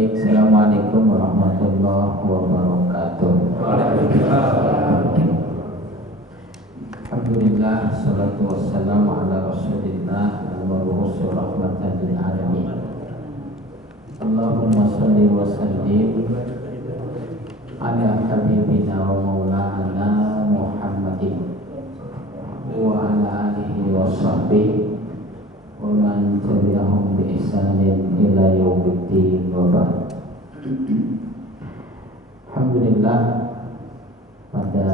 Baik, Assalamualaikum warahmatullahi wabarakatuh. Alhamdulillah, salatu wassalamu ala rasulillah al-mabu'us rahmatan lil alamin. Allahumma salli wa sallim ala habibina wa maulana Muhammadin wa ala alihi wa sahbihi wa man tabi'ahum bi ihsanin ila yaumiddin wa ba'd. Alhamdulillah, pada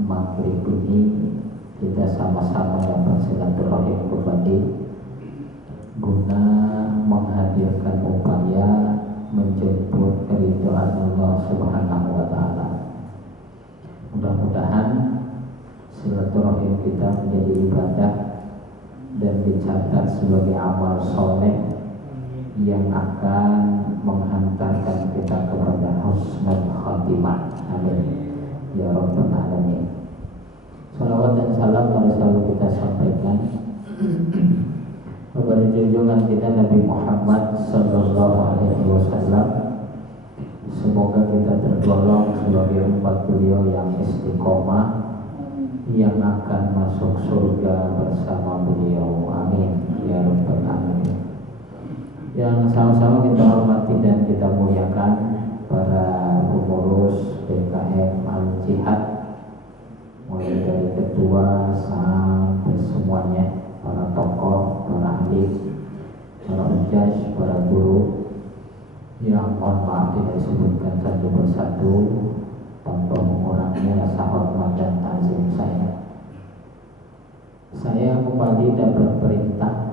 maghrib ini kita sama-sama dapat silaturahim kembali guna menghadirkan upaya menjemput keridhaan Allah Subhanahu wa taala. Mudah-mudahan silaturahim kita menjadi ibadah dan dicatat sebagai amal soleh yang akan menghantarkan kita kepada husnul khatimah. Amin ya rabbal alamin. Salawat dan salam harus selalu kita sampaikan kepada junjungan kita Nabi Muhammad sallallahu alaihi wasallam. Semoga kita tergolong sebagai umat beliau yang istiqomah, yang akan masuk surga bersama beliau. Amin ya rabbal alamin. Yang sama-sama kita hormati dan kita muliakan para pengurus BKM Al-Jihad, mulai dari ketua sampai semuanya, para tokoh, para ahli, para ujaj, para guru, yang mohon maaf tidak disebutkan satu persatu tanpa mengurangi rasa hormat dan ta'zim saya. Saya kembali dapat perintah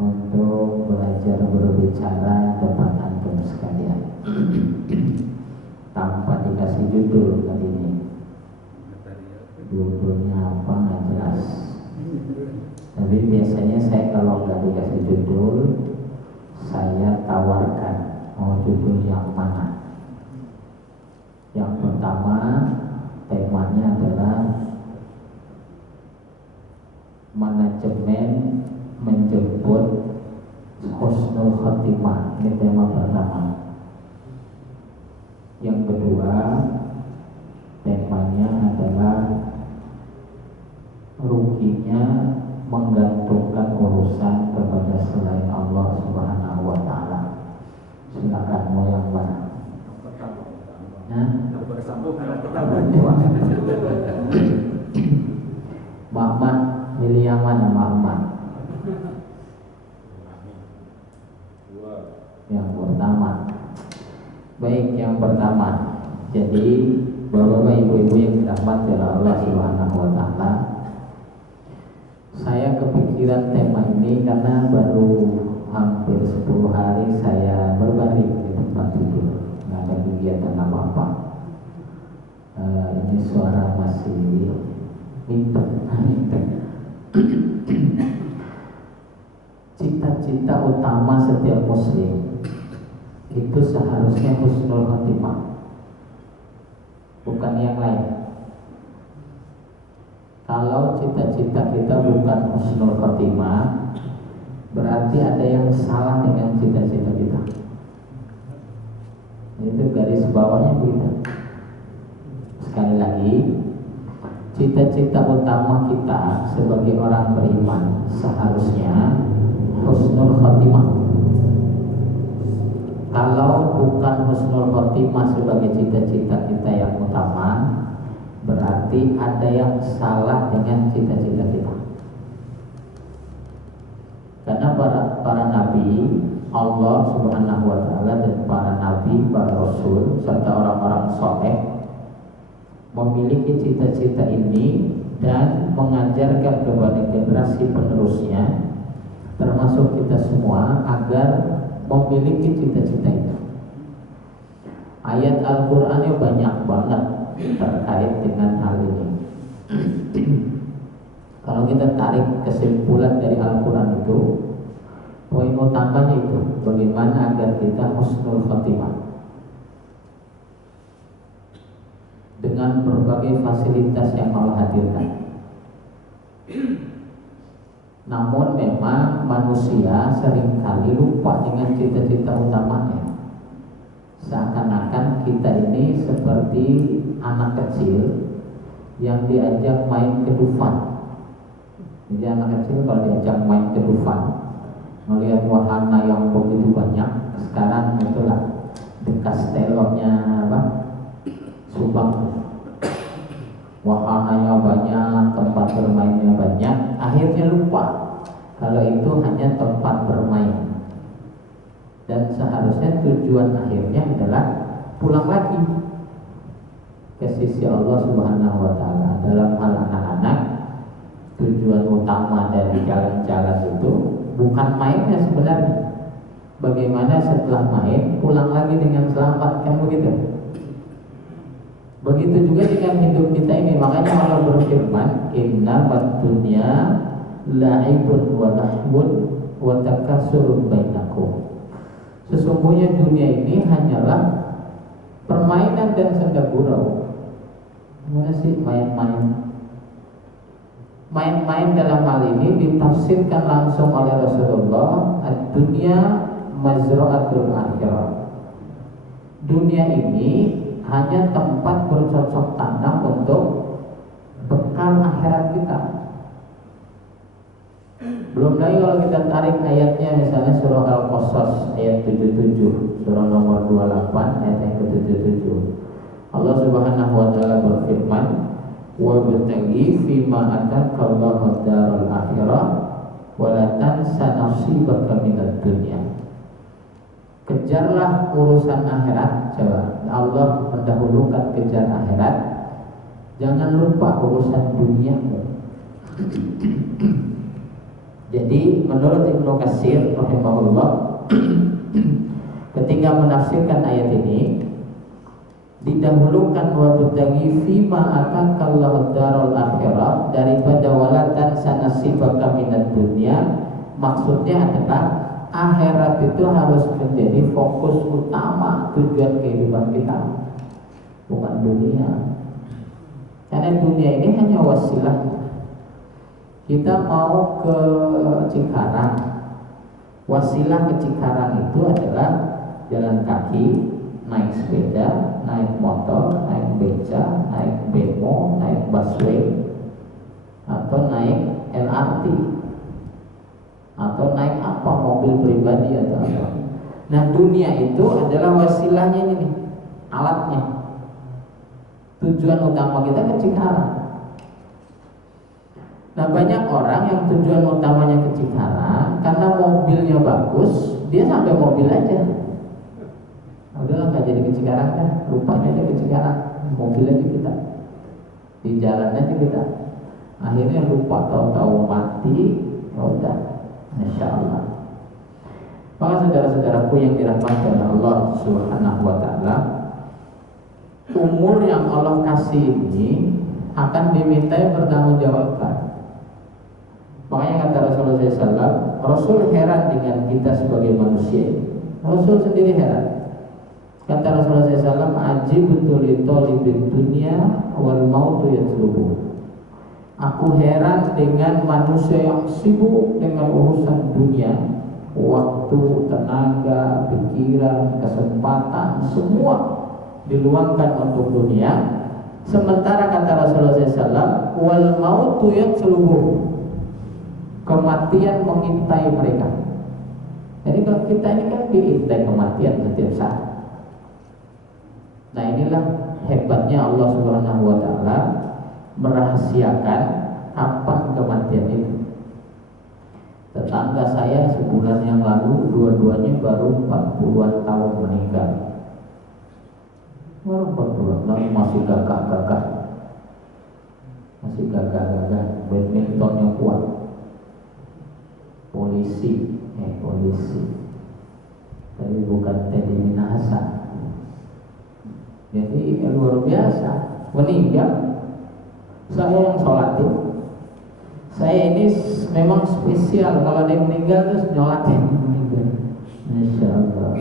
untuk belajar berbicara depan antum sekalian tanpa dikasih judul kali ini. Judulnya apa nggak jelas. Tapi biasanya saya kalau nggak dikasih judul, saya tawarkan mau judul yang mana. Yang pertama, temanya adalah manajemen menjemput husnul khatimah. Ini tema pertama. Yang kedua, temanya adalah ruginya menggantungkan urusan kepada selain Allah Subhanahu wa taala. Silakan mau yang mana? Muhammad, milih yang mana Muhammad? Yang pertama. Baik, yang pertama. Jadi bapak-bapak, ibu-ibu yang dirahmati oleh Allah Subhanahu wa taala, saya kepikiran tema ini karena baru hampir 10 hari saya berbaring di tempat tidur, nggak ada kegiatan apa-apa. Ini suara masih minta. Cita-cita utama setiap muslim itu seharusnya husnul khatimah, bukan yang lain. Kalau cita-cita kita bukan husnul khatimah, berarti ada yang salah dengan cita-cita kita. Itu garis bawahnya begitu. Sekali lagi, cita-cita utama kita sebagai orang beriman seharusnya husnul khatimah. Kalau bukan husnul khatimah sebagai cita-cita kita yang utama, berarti ada yang salah dengan cita-cita kita. Karena para nabi Allah Subhanahu wa taala dan para nabi, para rasul serta orang-orang soleh memiliki cita-cita ini dan mengajarkan kepada generasi penerusnya, termasuk kita semua, agar memiliki cita-cita itu. Ayat Al-Qur'annya banyak banget terkait dengan hal ini. Kalau kita tarik kesimpulan dari Al-Quran itu, poin utamanya itu bagaimana agar kita husnul khatimah dengan berbagai fasilitas yang Allah hadirkan. Namun memang manusia seringkali lupa dengan cita-cita utamanya. Seakan-akan kita ini seperti anak kecil yang diajak main ke Dufan. Jadi anak kecil kalau diajak main ke Dufan, melihat wahana yang begitu banyak, sekarang itulah di Castellonya Subang, wahananya banyak, tempat bermainnya banyak, akhirnya lupa kalau itu hanya tempat bermain. Dan seharusnya tujuan akhirnya adalah pulang lagi ke sisi Allah Subhanahu wa Ta'ala. Dalam hal anak-anak, tujuan utama dari jalan-jalan itu bukan mainnya sebenarnya. Bagaimana setelah main pulang lagi dengan selamat, kan begitu? Begitu juga dengan hidup kita ini. Makanya Allah berfirman, inna dunya la'ibun wa lahbun wa takasurun bainakum. Sesungguhnya dunia ini hanyalah permainan dan senda gurau. Gimana sih main-main? Main-main dalam hal ini ditafsirkan langsung oleh Rasulullah, dunia mazra'atul akhirah. Dunia ini hanya tempat bercocok tanam untuk bekal akhirat kita. Belum lagi kalau kita tarik ayatnya, misalnya surah Al-Qasas ayat 77, surah nomor 28 ayat yang ke-77. Allah Subhanahu wa Ta'ala berfirman, wa bataghi fima ataka Allahu darul akhirah wa la tansa nasibaka minad dunya. Kejarlah urusan akhirat. Coba, Allah mendahulukan kejar akhirat, jangan lupa urusan dunia. Jadi menurut Ibnu Katsir rahimahullah, ketika menafsirkan ayat ini, didahulukan wa bataghi fima ataka Allahu darul akhirah daripada walatan sanasibaka minad dunya. Maksudnya adalah akhirat itu harus menjadi fokus utama tujuan kehidupan kita, bukan dunia. Karena dunia ini hanya wasilah. Kita mau ke Cikarang, wasilah ke Cikarang itu adalah jalan kaki, naik sepeda, naik motor, naik beca, naik bemo, naik busway, atau naik LRT, atau naik apa, mobil pribadi atau apa. Nah, dunia itu adalah wasilahnya ini, alatnya. Tujuan utama kita ke Cikarang. Nah, banyak orang yang tujuan utamanya ke Cikarang karena mobilnya bagus, dia sampai mobil aja. Udahlah, nggak jadi ke Cikarang kan, rupanya aja ke Cikarang, mobil aja kita, di jalan aja kita. Akhirnya lupa, tahu-tahu mati, ya udah, Masya Allah. Maka saudara-saudaraku yang dirahmati oleh Allah Subhanahu wa Ta'ala, umur yang Allah kasih ini akan dimintai bertanggungjawabkan. Makanya kata Rasulullah SAW, Rasul heran dengan kita sebagai manusia. Rasul sendiri heran. Kata Rasulullah SAW, ajib betul litolibid dunia wal mautu yatlubu. Aku heran dengan manusia yang sibuk dengan urusan dunia, waktu, tenaga, pikiran, kesempatan, semua diluangkan untuk dunia. Sementara kata Rasulullah SAW, wal mautu yatlubu, kematian mengintai mereka. Jadi kalau kita ini kan diintai kematian setiap saat. Nah, inilah hebatnya Allah Subhanahu wa Ta'ala merahasiakan kapan kematian itu. Tetangga saya sebulan yang lalu dua-duanya baru 40-an tahun meninggal. Baru 40 tahun masih gagah-gagah. Masih gagah-gagah, badmintonnya kuat. Polisi, tapi bukan Teddy Minahasa. Jadi luar biasa, meninggal. Saya yang sholatin. Saya ini memang spesial, kalau dia meninggal terus nyolatin. Masya Allah.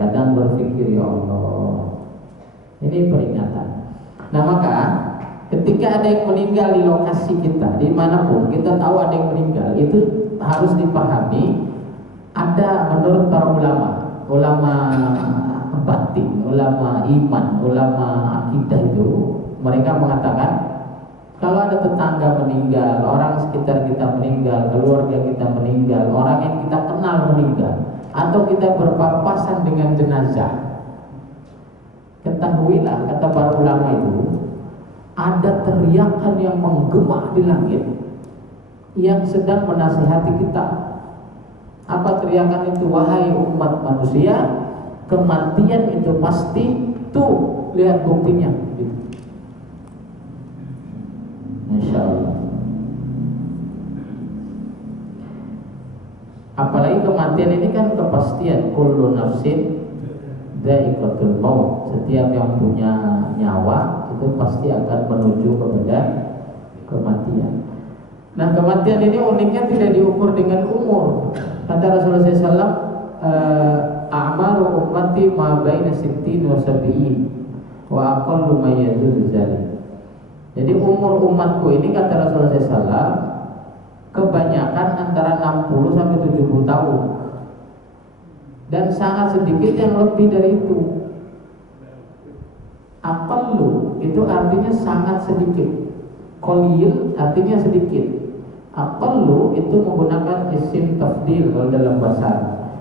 Kadang berpikir, ya Allah, ini peringatan. Nah, maka ketika ketika ada yang meninggal di lokasi kita, dimanapun kita tahu ada yang meninggal, itu harus dipahami. Ada menurut para ulama batin, ulama iman, ulama akidah itu, mereka mengatakan kalau ada tetangga meninggal, orang sekitar kita meninggal, keluarga kita meninggal, orang yang kita kenal meninggal, atau kita berpapasan dengan jenazah, ketahuilah, kata para ulama itu, ada teriakan yang menggema di langit yang sedang menasihati kita. Apa teriakan itu? Wahai umat manusia, kematian itu pasti, tuh lihat buktinya. Masya Allah. Apalagi kematian ini kan kepastian. Kullu nafsin dha'iqatul maut. Setiap yang punya nyawa itu pasti akan menuju kepada kematian. Nah, kematian ini uniknya tidak diukur dengan umur. Kata Rasulullah SAW, a'maru ummati ma baina sittin wa sab'in wa aqallu ma yazulu dzalik. Jadi umur umatku ini, kata Rasulullah SAW, kebanyakan antara 60 sampai 70 tahun. Dan sangat sedikit yang lebih dari itu. Aqallu itu artinya sangat sedikit. Qalil artinya sedikit. Aqallu itu menggunakan isim tafdil kalau dalam bahasa.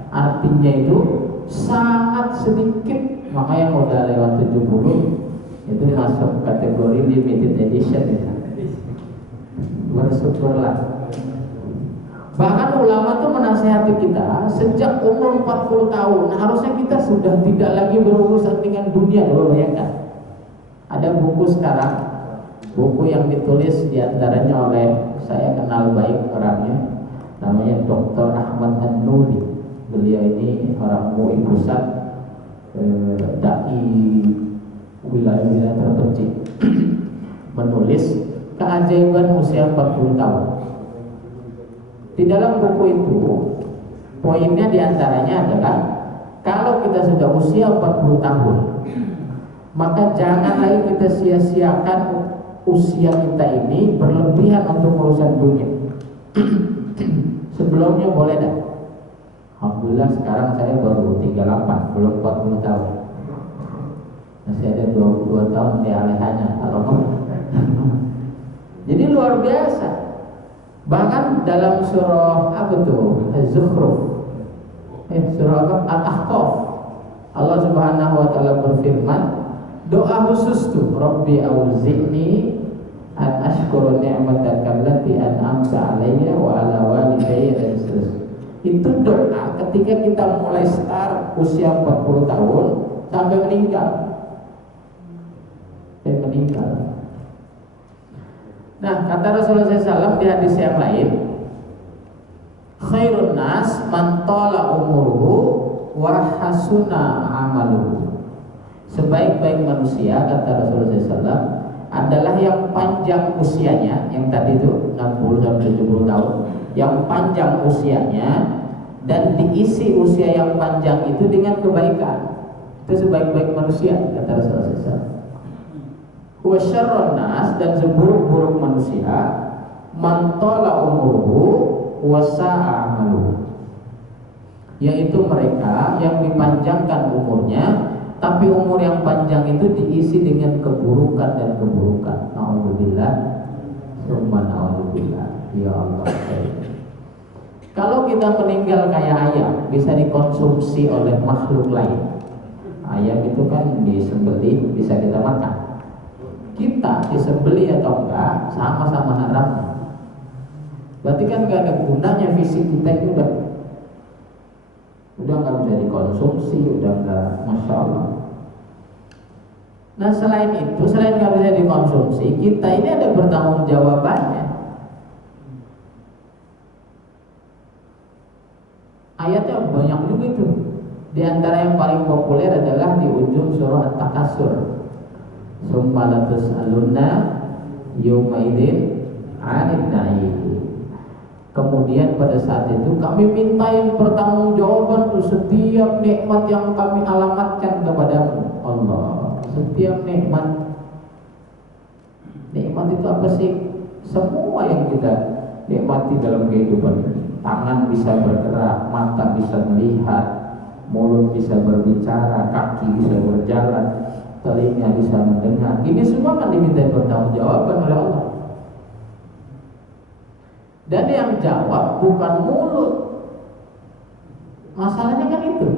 Artinya itu sangat sedikit. Maka yang udah lewat 70 itu masuk kategori limited edition ya. Bersyukurlah. Bahkan ulama tuh menasihati kita sejak umur 40 tahun. Nah, harusnya kita sudah tidak lagi berurusan dengan dunia. Coba bayangkan. Ada buku sekarang, buku yang ditulis diantaranya oleh, saya kenal baik orangnya, namanya Dr. Ahmad An-Nuri. Beliau ini orang MUI pusat, dai wilayah-wilayah terpencil, menulis keajaiban usia 40 tahun. Di dalam buku itu, poinnya diantaranya adalah kalau kita sudah usia 40 tahun, maka jangan lagi kita sia-siakan usia kita ini berlebihan untuk urusan dunia. Sebelumnya boleh dah. Alhamdulillah sekarang saya baru 38, belum 40 tahun. Masih ada 22 tahun di alehanya. Jadi luar biasa. Bahkan dalam surah apa tuh? Az-Zukhruf. Surah apa? Al-Ahqaf. Allah Subhanahu wa taala berfirman, doa khusus tuh, Rabbi auzi'ni an ashkura ni'mataka allati an'amta 'alayya wa 'ala walidayya dan seterusnya. Itu doa ketika kita mulai start usia 40 tahun sampai meninggal. Nah, kata Rasulullah SAW di hadis yang lain, khairun nas man tala umuruhu wa hasuna amaluhu. Sebaik-baik manusia, kata Rasulullah SAW, adalah yang panjang usianya, yang tadi itu 60 sampai 70 tahun, yang panjang usianya dan diisi usia yang panjang itu dengan kebaikan. Itu sebaik-baik manusia, kata Rasulullah SAW. Wa syarrun nas, dan seburuk-buruk manusia, man tala umuruhu wa sa'a amaluhu, yaitu mereka yang dipanjangkan umurnya, tapi umur yang panjang itu diisi dengan keburukan dan keburukan. Na'udzubillah, summa na'udzubillah. Ya Allah. Kalau kita meninggal kayak ayam, bisa dikonsumsi oleh makhluk lain. Ayam itu kan disembelih, bisa kita makan. Kita disembelih atau enggak sama-sama haramnya. Berarti kan nggak ada gunanya fisik kita itu udah nggak bisa dikonsumsi, udah nggak, masya Allah. Nah, selain itu, selain nggak bisa dikonsumsi, kita ini ada bertanggung jawabannya. Ayatnya banyak juga itu. Di antara yang paling populer adalah di ujung surah At-Takatsur. Summa latus'alunna yawma idzin 'anil na'im. Kemudian pada saat itu kami mintain pertanggungjawaban untuk setiap nikmat yang kami alamatkan kepadamu, Allah. Setiap nikmat Nikmat itu apa sih? Semua yang kita nikmati dalam kehidupan ini. Tangan bisa bergerak, mata bisa melihat, mulut bisa berbicara, kaki bisa berjalan, telinga bisa mendengar. Ini semua kan diminta pertanggungjawaban oleh Allah. Dan yang jawab bukan mulut. Masalahnya kan itu.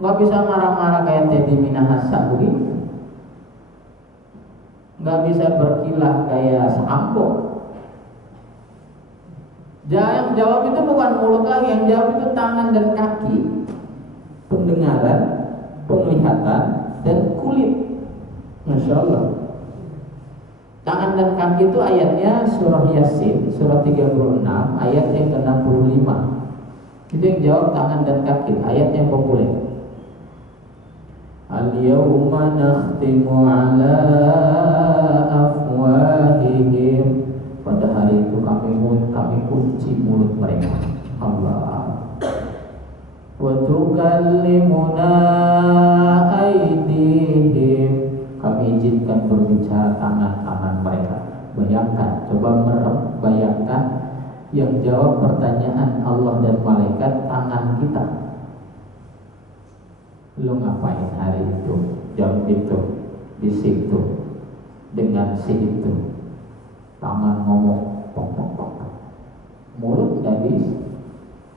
Nggak bisa marah-marah kayak Teddy Minahasa begitu. Nggak bisa berkilah kayak Sampo. Yang jawab itu bukan mulut lagi, yang jawab itu tangan dan kaki, pendengaran, penglihatan, dan kulit. Masya Allah. Tangan dan kaki itu ayatnya surah Yasin, surah 36, ayat yang ke-65. Itu yang jawab tangan dan kaki, ayat yang populer. Al-yawma nakhtimu ala afwahihim. Pada hari itu kami kunci mulut mereka. Allah. Wa tukallimuna aydihim. Kami izinkan berbicara tangan-tangan mereka. Bayangkan, coba bayangkan yang jawab pertanyaan Allah dan malaikat tangan kita. Lu ngapain hari itu, jam itu, di situ, dengan si itu? Tangan ngomong, pok pok pok. Mulut nggak bisa,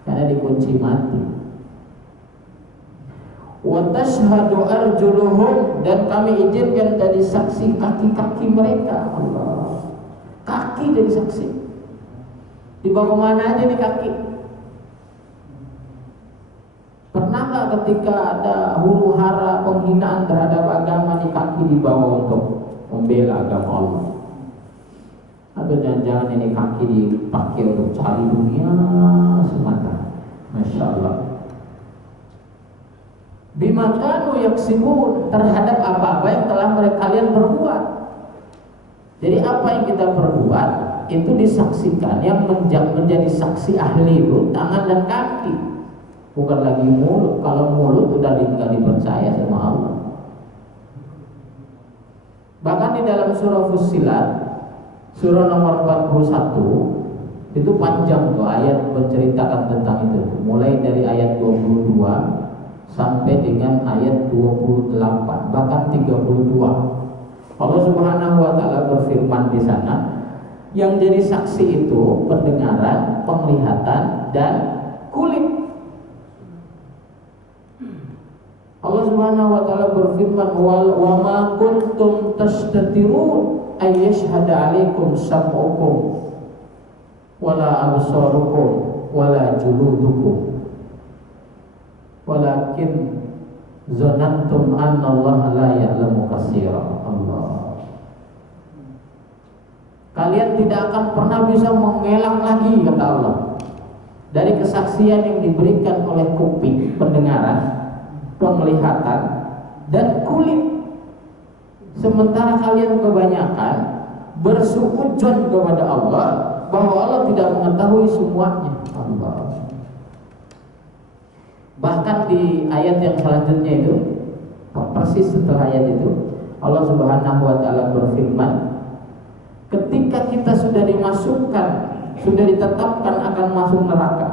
karena dikunci mati. Wa tashhadu arjuluhum, dan kami izinkan jadi saksi kaki-kaki mereka. Allah, kaki jadi saksi. Dibawa kemana aja nih kaki? Pernah nggak ketika ada huru hara penghinaan terhadap agama nih kaki dibawa untuk membela agama Allah? Atau jangan-jangan ini kaki dipakai untuk cari dunia semata? Masya Allah. Bima kanu yaksibun, terhadap apa-apa yang telah kalian berbuat. Jadi apa yang kita perbuat itu disaksikan. Yang menjadi saksi ahli itu tangan dan kaki, bukan lagi mulut. Kalau mulut udah nggak dipercaya sama Allah. Bahkan di dalam surah Fussilat, surah nomor 41, itu panjang tuh ayat menceritakan tentang itu. Mulai dari ayat 22 sampai dengan ayat 28, bahkan 32. Allah Subhanahu wa taala berfirman di sana, yang jadi saksi itu pendengaran, penglihatan, dan kulit. Allah Subhanahu wa taala berfirman, wa ma kuntum tastatirun ay yashhada 'alaikum sam'ukum wala absarukum wala juludukum walakin zanantum anna Allah la ya'lamu katsira. Allah, kalian tidak akan pernah bisa mengelak lagi, kata Allah, dari kesaksian yang diberikan oleh kuping, pendengaran, penglihatan, dan kulit. Sementara kalian kebanyakan bersuudzon kepada Allah bahwa Allah tidak mengetahui semuanya. Allah. Bahkan di ayat yang selanjutnya itu, persis setelah ayat itu, Allah Subhanahu wa taala berfirman, ketika kita sudah dimasukkan, sudah ditetapkan akan masuk neraka,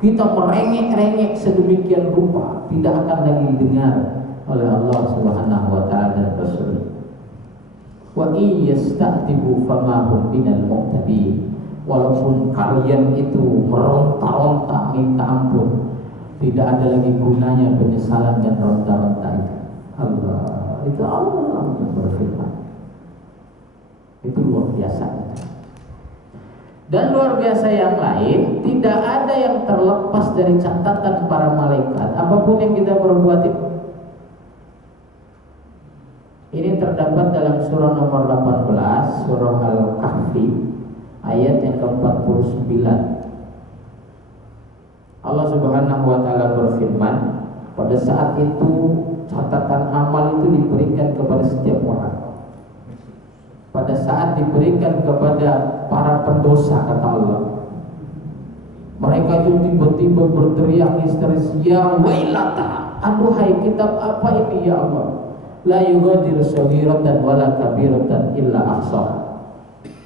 kita merengek-rengek sedemikian rupa, tidak akan lagi didengar oleh Allah Subhanahu wa taala dan Rasul. Wa iyasta'tibu famahum minal mu'tabin. Walaupun kalian itu meronta-ronta minta ampun, tidak ada lagi gunanya penyesalan dan ronta-ronta itu. Allah, itu Allah yang berfirman. Itu luar biasa. Dan luar biasa yang lain, tidak ada yang terlepas dari catatan para malaikat. Apapun yang kita perbuat itu. Ini terdapat dalam surah nomor 18, surah Al-Kahfi, ayat yang ke-49. Allah Subhanahu wa taala berfirman, pada saat itu catatan amal itu diberikan kepada setiap orang. Pada saat diberikan kepada para pendosa, kata Allah, mereka itu tiba-tiba berteriak histeris, ya wailata, aduhai kitab apa ini ya Allah, la yughadiru shaghiratan wala kabiratan illa ahsaha.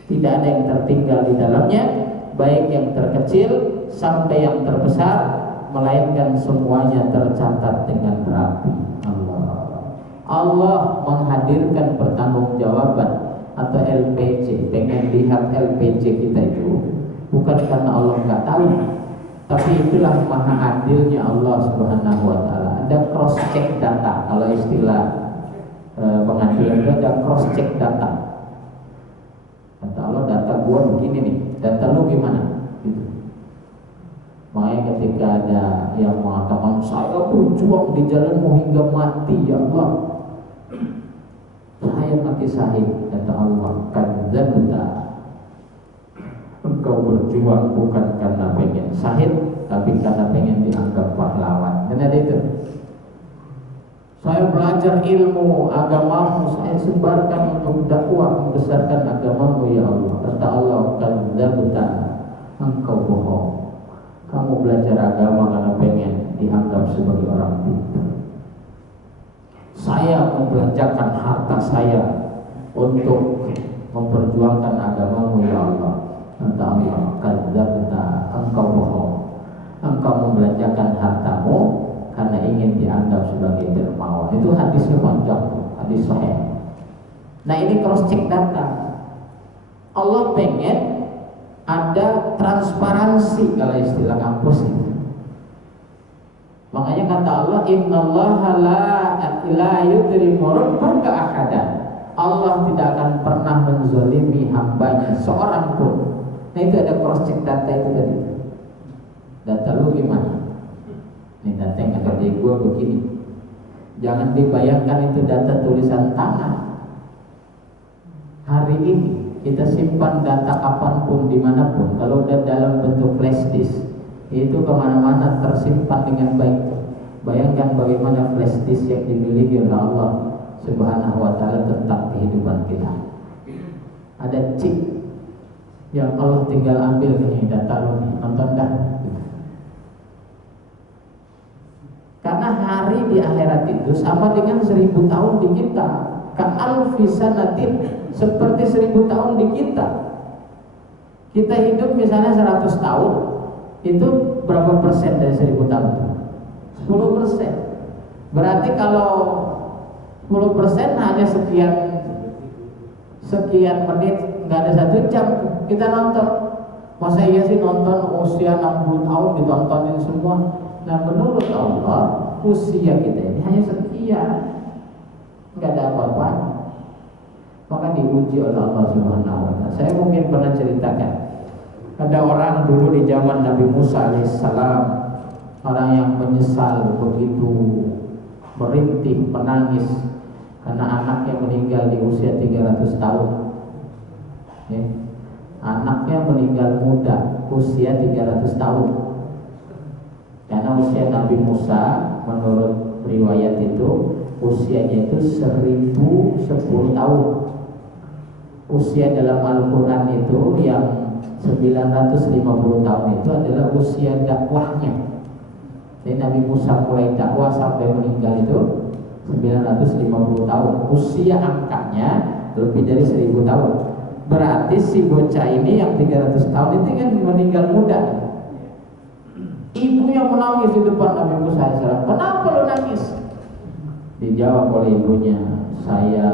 Tidak ada yang tertinggal di dalamnya, baik yang terkecil sampai yang terbesar, melainkan semuanya tercatat dengan rapi. Allah menghadirkan pertanggungjawaban atau LPJ. Pengen lihat LPJ kita itu bukan karena Allah nggak tahu, tapi itulah maha adilnya Allah Subhanahu wa Ta'ala. Ada cross check data, kalau istilah pengadilan itu ada cross check data. Kata Allah, data gua begini nih, data lu gimana? Gitu. Makanya ketika ada yang mengatakan saya berjuang di jalanmu hingga mati, ya Allah, saya mati syahid. Kata Allah, kadzabta, engkau berjuang bukan karena pengen syahid, tapi karena pengen dianggap pahlawan. Dan ada itu, saya belajar ilmu agamamu, saya sebarkan untuk dakwah membesarkan agamamu, ya Allah. Kata Allah, kadzabta, engkau bohong. Kamu belajar agama karena pengen dianggap sebagai orang pintar. Saya membelanjakan harta saya untuk memperjuangkan agamamu, ya Allah. Kata Allah, kadzabta, engkau bohong. Engkau membelanjakan hartamu karena ingin dianggap sebagai dermawan. Itu hadisnya panjang, hadis sahih. Nah, ini cross check data. Allah pengen ada transparansi kalau istilah kampus itu. Makanya kata Allah, innallaha la yudrimu rabbuka ahadan. Allah tidak akan pernah menzalimi hambanya seorang pun. Nah, itu ada cross check data itu tadi. Data lu gimana? Ini data yang ada di gua begini. Jangan dibayangkan itu data tulisan tangan. Hari ini kita simpan data kapanpun, dimanapun. Kalau udah dalam bentuk flash disk, itu kemana-mana tersimpan dengan baik. Bayangkan bagaimana flash disk yang dimiliki oleh Allah Subhanahu wa Ta'ala tentang kehidupan kita. Ada chip yang Allah tinggal ambil nih data lo nih, nonton dah. Karena hari di akhirat itu sama dengan 1000 tahun di kita. Ka'alfi sanatin, seperti 1000 tahun di kita. Kita hidup misalnya 100 tahun, itu berapa persen dari 1000 tahun? 10%. Berarti kalau 10% hanya sekian menit, nggak ada 1 jam kita nonton. Masa iya sih nonton usia 60 tahun ditontonin semua? Nah, menurut Allah usia kita ini hanya sekian, nggak ada apa-apanya. Maka diuji oleh Allah Subhanahu wa Ta'ala. Saya mungkin pernah ceritakan, ada orang dulu di zaman Nabi Musa alaihissalam, orang yang menyesal begitu, merintih, menangis karena anaknya meninggal di usia 300 tahun. Ya. Anaknya meninggal muda, usia 300 tahun. Karena usia Nabi Musa menurut riwayat itu usianya itu 1010 tahun. Usia dalam Al-Quran itu yang 950 tahun itu adalah usia dakwahnya. Jadi Nabi Musa mulai dakwah sampai meninggal itu 950 tahun. Usia angkanya lebih dari 1000 tahun. Berarti si bocah ini yang 300 tahun itu kan meninggal muda. Ibunya menangis di depan Nabi Musa AS. Kenapa lo nangis? Dijawab oleh ibunya, saya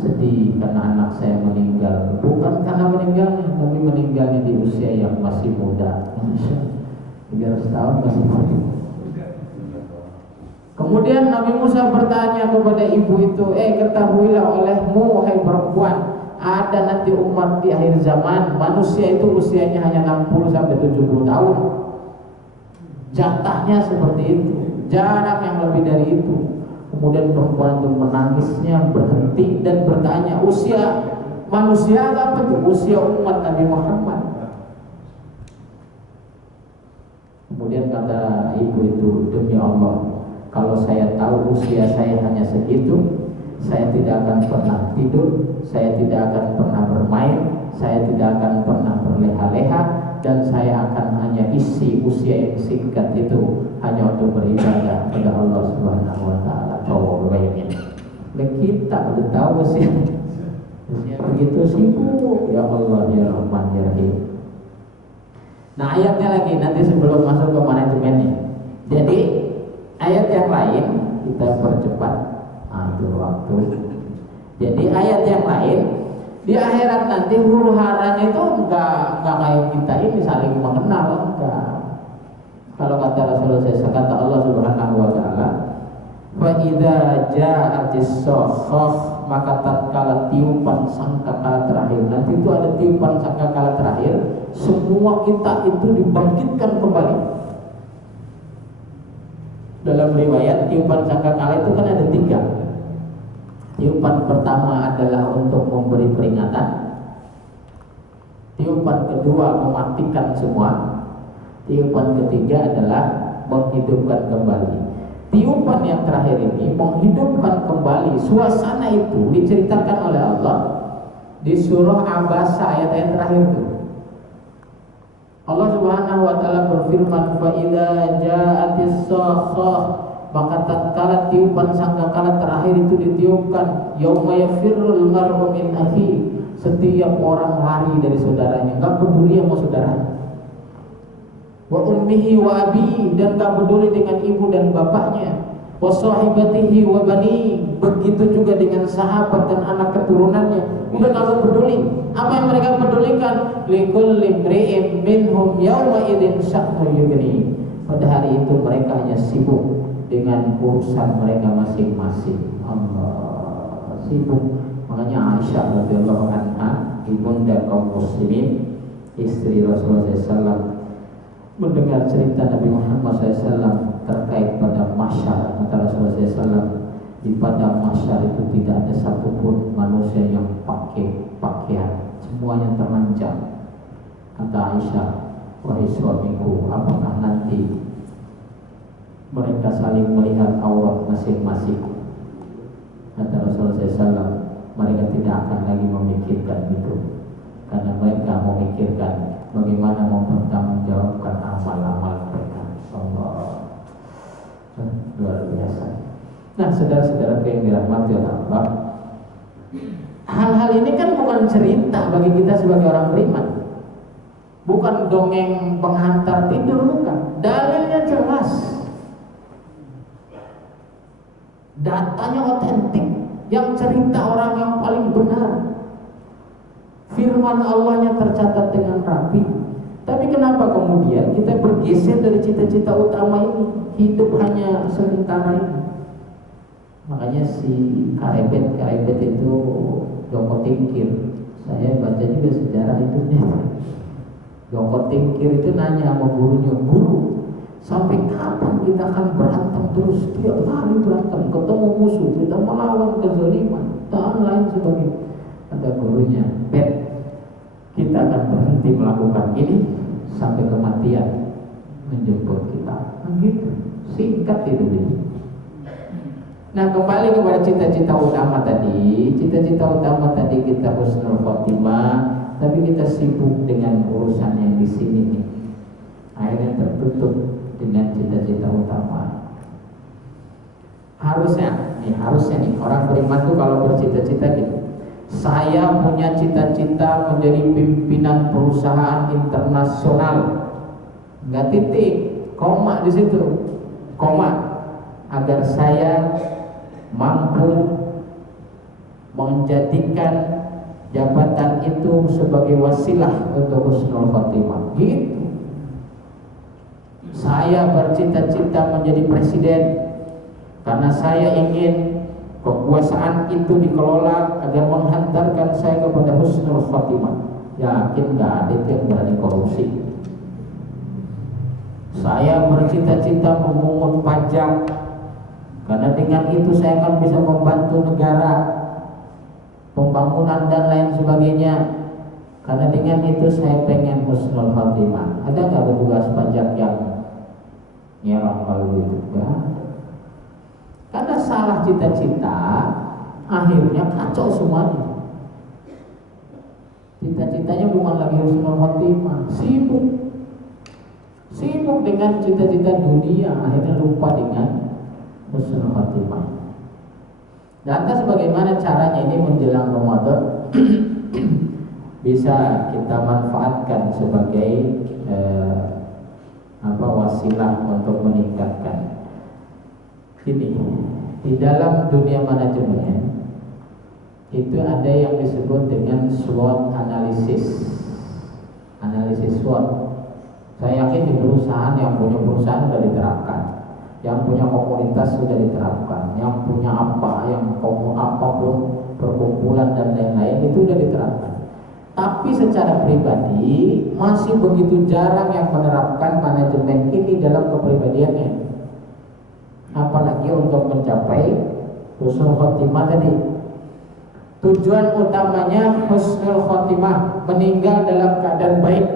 sedih karena anak saya meninggal. Bukan karena meninggalnya, tapi meninggalnya di usia yang masih muda. 300 tahun masih muda. Kemudian Nabi Musa bertanya kepada ibu itu, ketahuilah olehmu wahai perempuan, ada nanti umat di akhir zaman, manusia itu usianya hanya 60 sampai 70 tahun. Jatahnya seperti itu, jarang yang lebih dari itu. Kemudian perempuan itu menangisnya, berhenti dan bertanya, usia manusia apa itu? Usia umat Nabi Muhammad. Kemudian kata ibu itu, demi Allah, kalau saya tahu usia saya hanya segitu, saya tidak akan pernah tidur, saya tidak akan pernah bermain, saya tidak akan pernah berleha-leha, dan saya akan hanya isi usia yang singkat itu hanya untuk beribadah kepada Allah Subhanahu wa Ta'ala. Coba bayangin. Kita udah tahu sih. Begitu sibuk, ya Allah ya Rahman ya Rahim. Nah ayatnya lagi nanti sebelum masuk ke manajemennya. Jadi ayat yang lain kita percepat atur waktu. Jadi ayat yang lain di akhirat nanti huru haranya itu enggak kayak kita ini saling mengenal, enggak. Kalau kata Rasulullah SAW, kata Allah Subhanahu wa taala, "Fa idza ja'atis sakhah," maka tatkala tiupan sangkakala terakhir. Nanti itu ada tiupan sangkakala terakhir, semua kita itu dibangkitkan kembali. Dalam riwayat tiupan sangkakala itu kan ada 3. Tiupan pertama adalah untuk memberi peringatan. Tiupan kedua mematikan semua. Tiupan ketiga adalah menghidupkan kembali. Tiupan yang terakhir ini menghidupkan kembali. Suasana itu diceritakan oleh Allah di surah Abasa ayat-ayat terakhir itu. Allah Subhanahu wa taala berfirman, "Fa idza ja'atis sakhah," maka tatkala tiupan sangkakala terakhir itu ditiupkan, yauma yafirrul mar'u min akhi, setiap orang lari dari saudaranya, enggak peduli sama saudaranya. Wa ummihi wa abi, dan enggak peduli dengan ibu dan bapaknya. Wa sahibatihi wa bani, begitu juga dengan sahabat dan anak keturunannya. Udah enggak peduli. Apa yang mereka pedulikan? Likulli imri'in minhum yawma idzin sya'nu yughni. Pada hari itu mereka hanya sibuk dengan urusan mereka masing-masing. Allah, sibuk. Makanya Aisyah radhiyallahu anha, ibunda kaum muslimin, istri Rasulullah SAW, mendengar cerita Nabi Muhammad SAW terkait pada mahsyar. Kata Rasulullah SAW, di pada mahsyar itu tidak ada satupun manusia yang pakai pakaian, semuanya telanjang. Kata Aisyah, wahai suamiku, apakah nanti mereka saling melihat aurat masing-masing? Kata Rasulullah SAW, mereka tidak akan lagi memikirkan itu, karena mereka memikirkan bagaimana mempertanggungjawabkan amal-amal mereka. Allah, luar biasa. Nah, saudara-saudara yang dirahmati Allah, hal-hal ini kan bukan cerita bagi kita sebagai orang beriman, bukan dongeng penghantar tidur, bukan. Dalilnya jelas, datanya otentik, yang cerita orang yang paling benar, firman Allahnya tercatat dengan rapi. Tapi kenapa kemudian kita bergeser dari cita-cita utama ini, hidup hanya sementara ini? Makanya si Karebet itu Joko Tingkir, saya baca juga sejarah hidupnya. Joko Tingkir itu nanya sama gurunya, "Guru, sampai kapan kita akan berantem terus? Tiap hari berantem, ketemu musuh, kita melawan kezaliman dan lain sebagainya." Kata gurunya, "Bet, kita akan berhenti melakukan ini sampai kematian menjemput kita." Gitu, singkat itu ini. Nah, kembali kepada cita-cita utama tadi. Cita-cita utama tadi kita husnul khotimah, tapi kita sibuk dengan urusan yang di sini nih. Akhirnya tertutup dengan cita-cita utama. Harusnya nih orang beriman tuh kalau bercita-cita gitu. Saya punya cita-cita menjadi pimpinan perusahaan internasional. Enggak titik, koma di situ. Koma, agar saya mampu menjadikan jabatan itu sebagai wasilah untuk husnul khotimah. Gitu. Saya bercita-cita menjadi presiden karena saya ingin kekuasaan itu dikelola agar menghantarkan saya kepada husnul khotimah. Yakin gak ada yang berani korupsi? Saya bercita-cita memungut pajak karena dengan itu saya akan bisa membantu negara, pembangunan dan lain sebagainya. Karena dengan itu saya pengen husnul khotimah. Ada nggak petugas pajak yang nyerang kalau itu? Enggak. Karena salah cita-cita, akhirnya kacau semuanya. Cita-citanya bukan lagi husnul khotimah, sibuk dengan cita-cita dunia, akhirnya lupa dengan husnul khotimah. Lantas bagaimana caranya ini menjelang Ramadan bisa kita manfaatkan sebagai wasilah untuk meningkatkan ini. Di dalam dunia manajemen itu ada yang disebut dengan SWOT analisis SWOT. Saya yakin di perusahaan, yang punya perusahaan sudah diterapkan, yang punya komunitas sudah diterapkan, yang punya apapun perkumpulan dan lain-lain itu sudah diterapkan. Tapi secara pribadi masih begitu jarang yang menerapkan manajemen ini dalam kepribadiannya. Apalagi untuk mencapai husnul khotimah tadi. Tujuan utamanya husnul khotimah, meninggal dalam keadaan baik.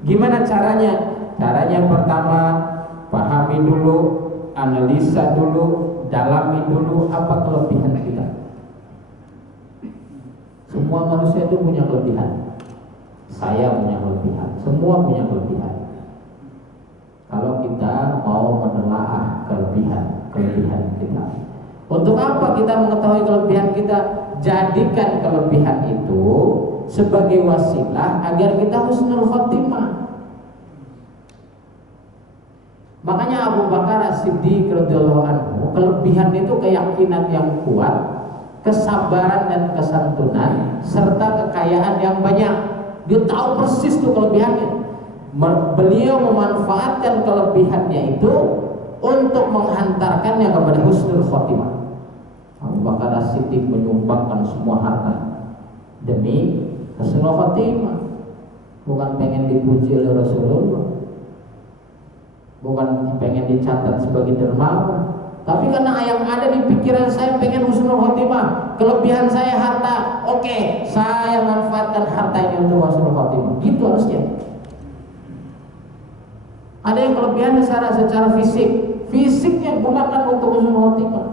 Gimana caranya? Caranya pertama, pahami dulu, analisa dulu, dalami dulu apa kelebihan kita. Semua manusia itu punya kelebihan. Saya punya kelebihan, semua punya kelebihan. Kalau kita mau menelaah kelebihan kita. Untuk apa kita mengetahui kelebihan kita? Jadikan kelebihan itu sebagai wasilah agar kita husnul khotimah. Makanya Abu Bakar As-Siddiq radhiyallahu anhu, kelebihan itu keyakinan yang kuat, kesabaran dan kesantunan, serta kekayaan yang banyak. Dia tahu persis tuh kelebihannya. Beliau memanfaatkan kelebihannya itu untuk menghantarkannya kepada husnul khotimah. Abu Bakar As-Siddiq menyumbangkan semua harta demi husnul khotimah. Bukan pengen dipuji oleh Rasulullah, bukan pengen dicatat sebagai dermawan, tapi karena yang ada di pikiran saya pengen husnul khotimah. Kelebihan saya harta, oke, saya manfaatkan harta ini untuk husnul khotimah. Gitu harusnya. Ada yang kelebihan secara fisiknya gunakan untuk husnul khotimah.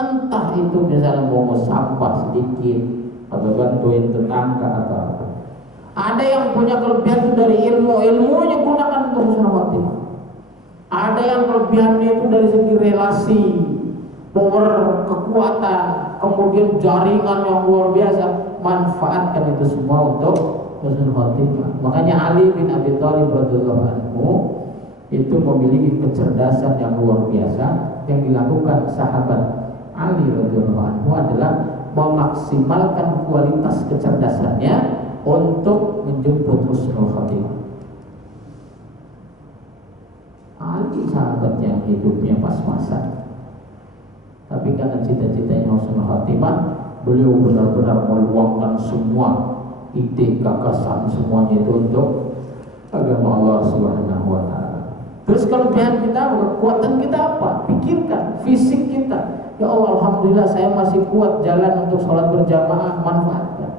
Entah itu misalnya mau sampah sedikit atau bantuin tetangga atau apa. Ada yang punya kelebihan itu dari ilmunya gunakan untuk husnul khotimah. Ada yang kelebihannya itu dari segi relasi, power, kekuatan, kemudian jaringan yang luar biasa. Manfaatkan itu semua untuk husnul khotimah. Makanya Ali bin Abi Thalib radhiyallahu anhu itu memiliki kecerdasan yang luar biasa. Yang dilakukan sahabat Ali radhiyallahu anhu adalah memaksimalkan kualitas kecerdasannya untuk menjemput husnul khotimah. Ali sahabat yang hidupnya pas-pasan, tapi karena cita-citanya husnul khotimah, beliau benar-benar meluangkan semua ide, gagasan, semuanya itu untuk agama Allah Subhanahu wa taala. Terus kelebihan kita, kekuatan kita apa? Pikirkan fisik kita. Ya Allah, alhamdulillah saya masih kuat jalan untuk sholat berjamaah, manfaatkan.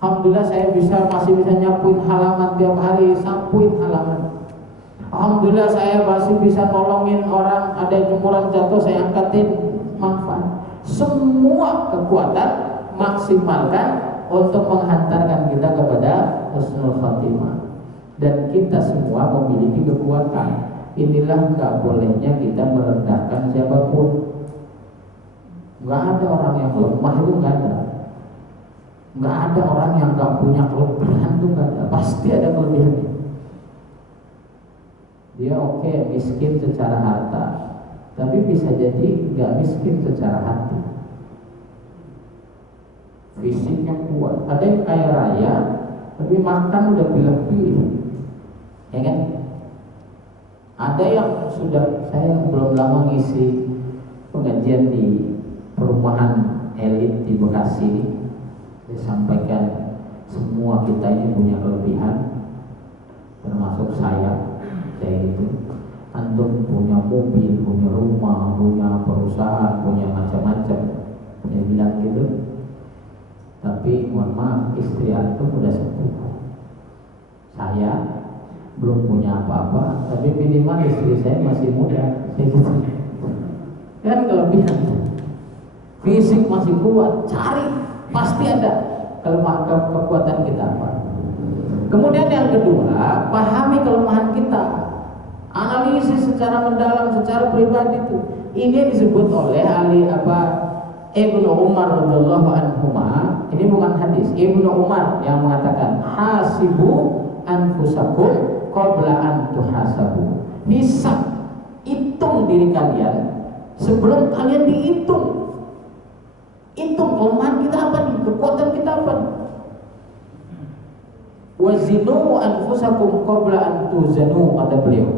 Alhamdulillah saya masih bisa nyapuin halaman tiap hari, sapuin halaman. Alhamdulillah saya masih bisa nolongin orang, ada jemuran jatuh saya angkatin, manfaat. Semua kekuatan maksimalkan untuk menghantarkan kita kepada husnul khotimah. Dan kita semua memiliki kekuatan. Inilah nggak bolehnya kita merendahkan siapapun. Nggak ada orang yang lemah, itu nggak ada. Nggak ada orang yang nggak punya kelebihan, itu nggak ada. Pasti ada kelebihannya. Dia oke, miskin secara harta, tapi bisa jadi nggak miskin secara hati. Fisiknya kuat. Ada yang kaya raya, tapi makan udah pilih-pilih, ya kan? Ada yang saya belum lama ngisi pengajian di perumahan elit di Bekasi. Saya sampaikan semua kita ini punya kelebihan, termasuk saya, kayak gitu. Antum punya mobil, punya rumah, punya perusahaan, punya macam-macam. Saya bilang gitu. Tapi mohon maaf, istri antum udah sepuh. Saya belum punya apa-apa, tapi minimal istri saya masih muda. Kan kelebihan. Fisik masih kuat, cari, pasti ada kekuatan kita apa. Kemudian yang kedua, pahami kelemahan kita. Analisis secara mendalam, secara pribadi itu. Ini disebut oleh Ibnu Umar radhiyallahu anhuma. Ini bukan hadis. Ibnu Umar yang mengatakan, hasibu anfusakum qabla an tuhasabu. Hisab, hitung diri kalian sebelum kalian dihitung. Hitung kelemahan kita apa nih, kekuatan kita apa nih. Wazinu anfusakum qabla an tuzanu, kata beliau.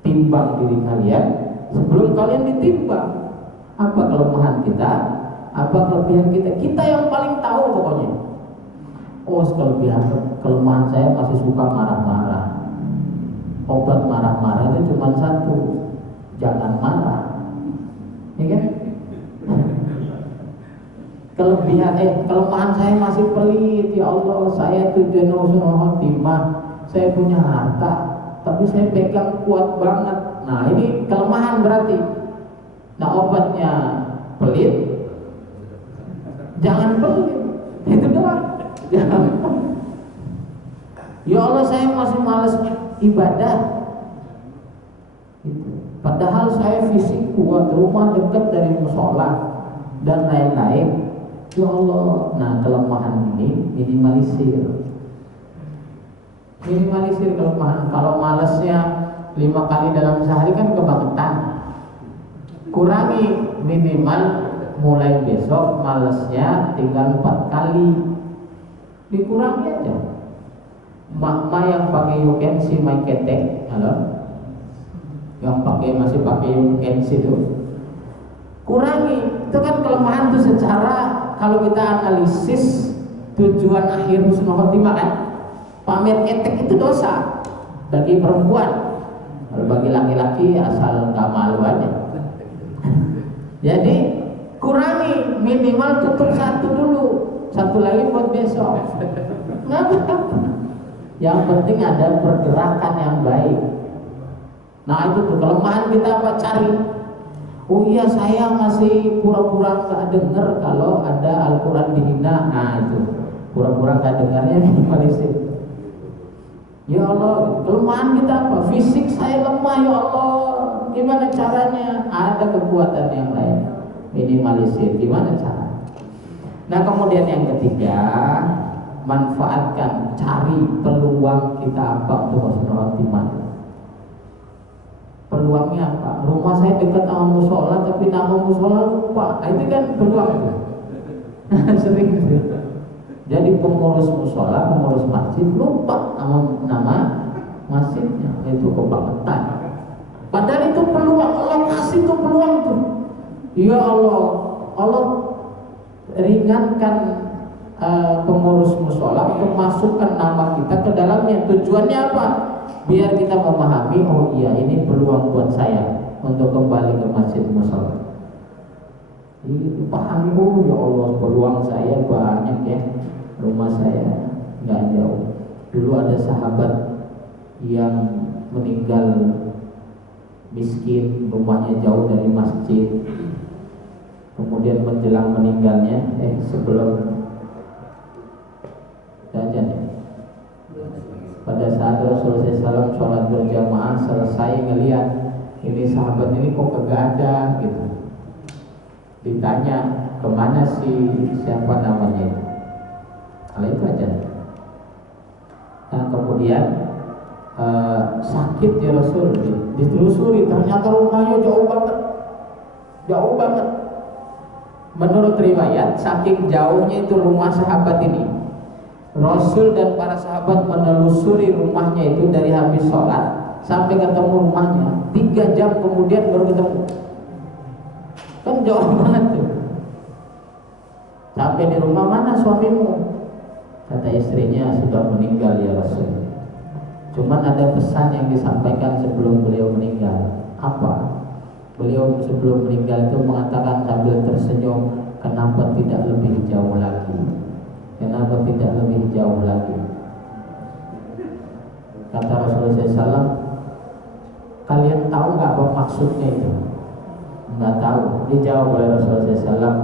Timbang diri kalian sebelum kalian ditimbang. Apa kelemahan kita, apa kelebihan kita, kita yang paling tahu pokoknya. Oh, kelemahan saya masih suka marah-marah. Obat marah-marah itu cuma satu, jangan marah. Ini kan? Kelemahan saya masih pelit, ya Allah, saya tujuan husnul khotimah, saya punya harta, tapi saya pegang kuat banget. Nah, ini kelemahan berarti. Nah, obatnya pelit, jangan pelit, itu doang. Ya Allah, saya masih malas ibadah. Padahal saya fisik kuat, rumah dekat dari musola dan lain-lain. Ya Allah, nah kelemahan ini minimalisir kelemahan. Kalau malasnya 5 kali dalam sehari kan kebangetan. Kurangi, minimal mulai besok malesnya tinggal 4 kali, dikurangi aja. Mak yang pakai yukensi mai ketek, halo, yang masih pakai yukensi itu, kurangi. Itu kan kelemahan tuh secara, kalau kita analisis tujuan akhir husnul khotimah kan, pamer ketek itu dosa bagi perempuan. Kalau bagi laki-laki asal nggak malu aja. Jadi kurangi, minimal tutup 1 dulu, 1 lagi buat besok. Yang penting ada pergerakan yang baik. Nah, itu tuh kelemahan kita apa, cari. Oh iya, saya masih pura-pura nggak dengar kalau ada Al-Quran dihina. Nah, itu pura-pura nggak dengarnya minimalisir. Ya Allah, kelemahan kita apa? Fisik saya lemah, ya Allah. Gimana caranya? Ada kekuatan yang lain, minimalisir. Gimana cara? Nah, kemudian yang ketiga, manfaatkan, cari peluang kita apa untuk husnul khotimah. Peluangnya apa? Rumah saya dekat sama musola, tapi nama musola lupa. Nah, itu kan peluang itu. Sering gitu. Jadi pengurus musola, pengurus masjid lupa nama masjidnya, itu kebangetan. Padahal itu peluang, Allah kasih itu peluang tuh. Ya Allah ringankan pengurus musola untuk masukkan nama kita ke dalamnya. Tujuannya apa? Biar kita memahami, oh iya, ini peluang buat saya untuk kembali ke masjid musola. Itu paham, oh ya Allah, peluang saya banyak ya. Rumah saya nggak jauh. Dulu ada sahabat yang meninggal miskin, rumahnya jauh dari masjid. Kemudian menjelang meninggalnya, sebelum jajan ya, pada saat Rasulullah SAW sholat berjamaah selesai, ngelihat ini sahabat ini kok kagak ada gitu. Ditanya kemana sih, siapa namanya itu. Kalau itu aja. Nah, kemudian sakit ya Rasul, ditelusuri, ternyata rumahnya jauh banget. Menurut riwayat, saking jauhnya itu rumah sahabat ini, Rasul dan para sahabat menelusuri rumahnya itu dari habis sholat sampai ketemu rumahnya 3 jam kemudian baru ketemu. Kan jauh banget tuh. Sampai di rumah, mana suamimu? Kata istrinya, sudah meninggal ya Rasul. Cuman ada pesan yang disampaikan sebelum beliau meninggal. Apa? Beliau sebelum meninggal itu mengatakan sambil tersenyum, kenapa tidak lebih jauh lagi? Kenapa tidak lebih jauh lagi? Kata Rasulullah SAW, kalian tahu nggak apa maksudnya itu? Nggak tahu. Dijawab oleh Rasulullah SAW,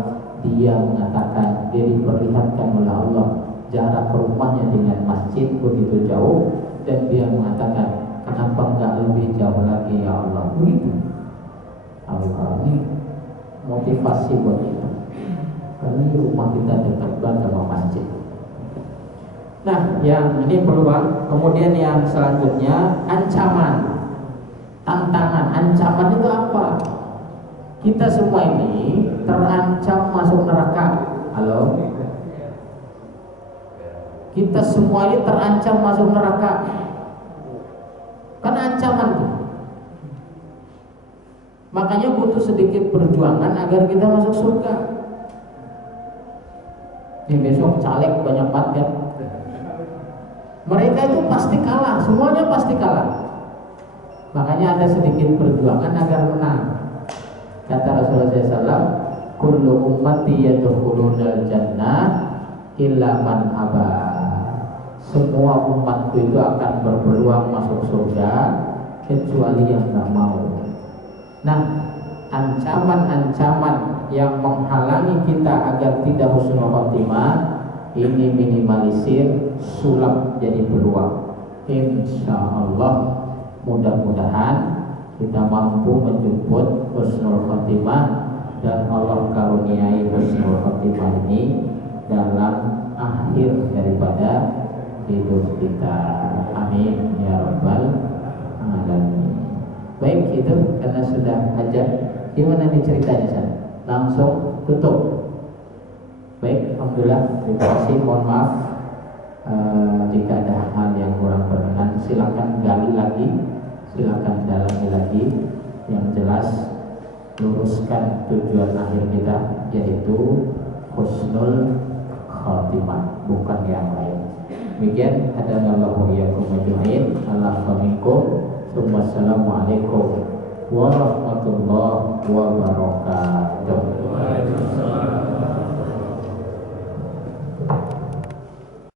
dia mengatakan, dia diperlihatkan oleh Allah jarak rumahnya dengan masjid begitu jauh, dan dia mengatakan, kenapa nggak lebih jauh lagi ya Allah? Begitu. Allah, ini motivasi buat kita. Karena di rumah kita dekat banget sama masjid. Nah, yang ini peluang. Kemudian yang selanjutnya ancaman, tantangan. Ancaman itu apa? Kita semua ini terancam masuk neraka. Halo? Kita semua ini terancam masuk neraka. Kan ancaman tuh. Makanya butuh sedikit perjuangan agar kita masuk surga. Ini besok caleg banyak banget kan? Mereka itu pasti kalah, semuanya pasti kalah. Makanya ada sedikit perjuangan agar menang. Kata Rasulullah SAW, kullu ummati yadkhulunal jannah illa man aba. Semua umatku itu akan berpeluang masuk surga kecuali yang tak mau. Nah, ancaman-ancaman yang menghalangi kita agar tidak husnul khotimah ini minimalisir, sulap jadi peluang. Insya Allah mudah-mudahan kita mampu menjemput husnul khotimah dan Allah karuniai husnul khotimah ini dalam akhir daripada hidup kita. Amin ya rabbal alamin. Baik, itu karena sudah hajat. Gimana nih ceritanya San? Langsung tutup. Baik, alhamdulillah. Terima kasih. Mohon maaf jika ada hal yang kurang berkenan. Silakan gali lagi, silakan dalami lagi. Yang jelas luruskan tujuan akhir kita, yaitu husnul khotimah, bukan yang lain. Demikian, hadanallahu iyyakum ajmain. Assalamualaikum warahmatullahi wabarakatuh.